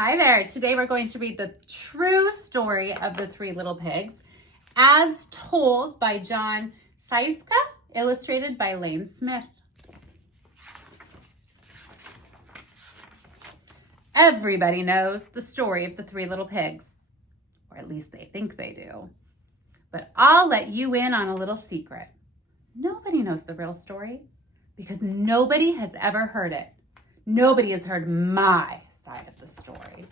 Hi there. Today we're going to read the true story of the Three Little Pigs as told by John Saiska, illustrated by Lane Smith. Everybody knows the story of the Three Little Pigs, or at least they think they do. But I'll let you in on a little secret. Nobody knows the real story because nobody has ever heard it. Nobody has heard my side of the story.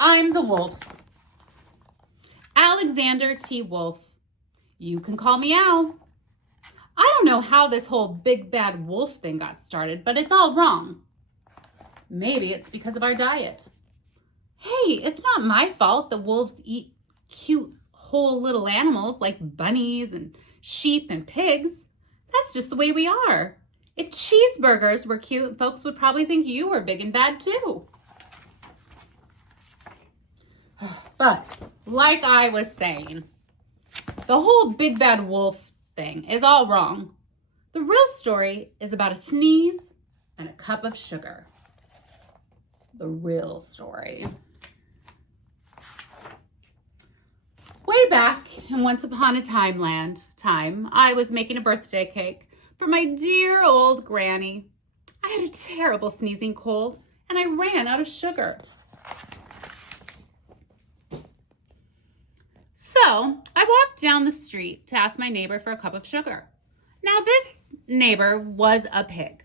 I'm the wolf. Alexander T. Wolf. You can call me Al. I don't know how this whole big bad wolf thing got started, but it's all wrong. Maybe it's because of our diet. Hey, it's not my fault that wolves eat cute whole little animals like bunnies and sheep and pigs. That's just the way we are. If cheeseburgers were cute, folks would probably think you were big and bad too. But like I was saying, the whole big bad wolf thing is all wrong. The real story is about a sneeze and a cup of sugar. The real story. Way back in Once Upon a Time, I was making a birthday cake for my dear old granny. I had a terrible sneezing cold and I ran out of sugar. So I walked down the street to ask my neighbor for a cup of sugar. Now this neighbor was a pig,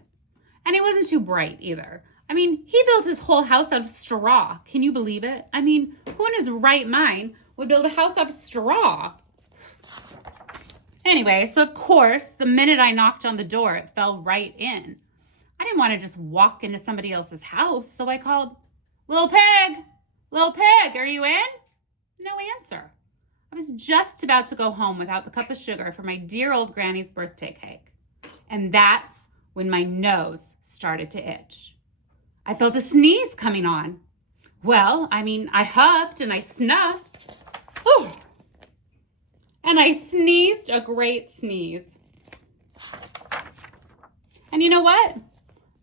and he wasn't too bright either. I mean, he built his whole house out of straw. Can you believe it? I mean, who in his right mind would build a house out of straw? Anyway, so of course, the minute I knocked on the door, it fell right in. I didn't want to just walk into somebody else's house, so I called, Little Pig, are you in? No answer. I was just about to go home without the cup of sugar for my dear old granny's birthday cake. And that's when my nose started to itch. I felt a sneeze coming on. Well, I huffed and I snuffed. Ooh. And I sneezed a great sneeze. And you know what?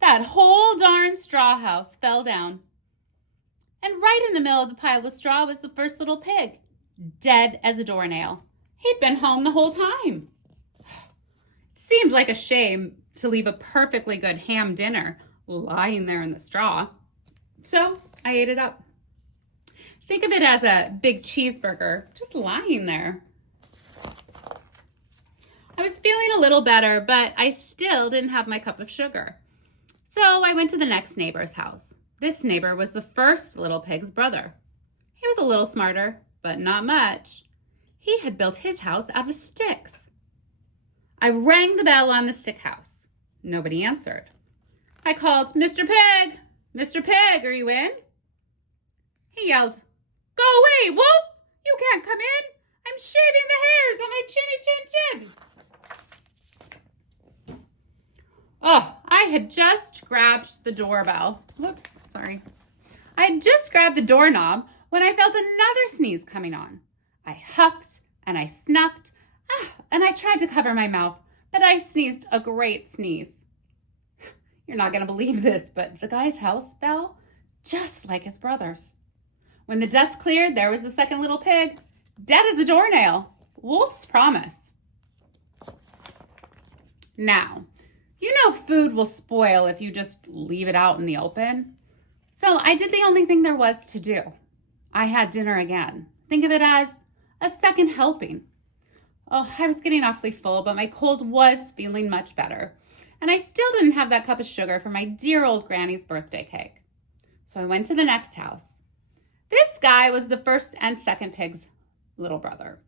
That whole darn straw house fell down. And right in the middle of the pile of straw was the first little pig, dead as a doornail. He'd been home the whole time. It seemed like a shame to leave a perfectly good ham dinner lying there in the straw. So I ate it up. Think of it as a big cheeseburger just lying there. I was feeling a little better, but I still didn't have my cup of sugar. So I went to the next neighbor's house. This neighbor was the first little pig's brother. He was a little smarter, but not much. He had built his house out of sticks. I rang the bell on the stick house. Nobody answered. I called, Mr. Pig, are you in? He yelled, Go away, wolf! You can't come in! I'm shaving the hairs on my chinny chin chin! Oh, I had just grabbed the doorbell. Whoops, sorry. I had just grabbed the doorknob when I felt another sneeze coming on. I huffed and I snuffed, and I tried to cover my mouth, but I sneezed a great sneeze. You're not going to believe this, but the guy's house fell just like his brother's. When the dust cleared, there was the second little pig, dead as a doornail. Wolf's promise. Now, you know food will spoil if you just leave it out in the open. So I did the only thing there was to do. I had dinner again. Think of it as a second helping. Oh, I was getting awfully full, but my cold was feeling much better. And I still didn't have that cup of sugar for my dear old granny's birthday cake. So I went to the next house. This guy was the first and second pig's little brother.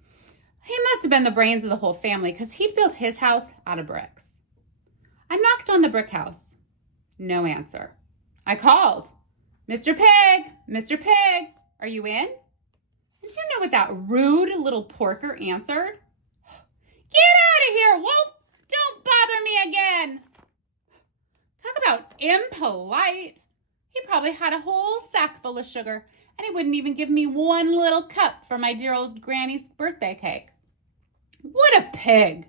He must have been the brains of the whole family because he built his house out of bricks. I knocked on the brick house. No answer. I called, Mr. Pig, are you in? And do you know what that rude little porker answered? Get out of here, wolf! Don't bother me again! Talk about impolite. He probably had a whole sack full of sugar, and he wouldn't even give me one little cup for my dear old granny's birthday cake. What a pig!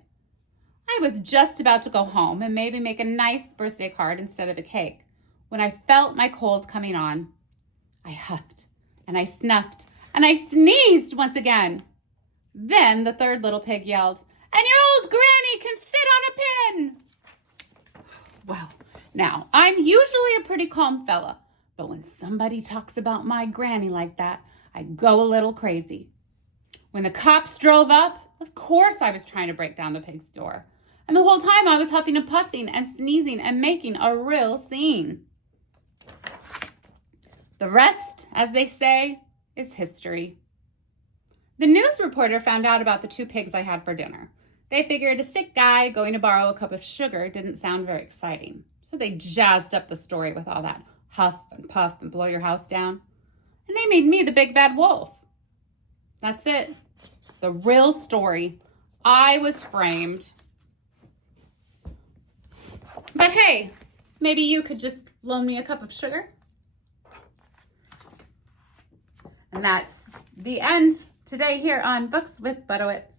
I was just about to go home and maybe make a nice birthday card instead of a cake When I felt my cold coming on, I huffed and I snuffed and I sneezed once again. Then the third little pig yelled, "And your old granny can sit on a pin!" Well, now, I'm usually a pretty calm fella, but when somebody talks about my granny like that, I go a little crazy. When the cops drove up, of course I was trying to break down the pig's door. And the whole time I was huffing and puffing and sneezing and making a real scene. The rest, as they say, is history. The news reporter found out about the 2 pigs I had for dinner. They figured a sick guy going to borrow a cup of sugar didn't sound very exciting. So they jazzed up the story with all that huff and puff and blow your house down. And they made me the big bad wolf. That's it. The real story. I was framed. But hey, maybe you could just loan me a cup of sugar? And that's the end today here on Books with Budowitz.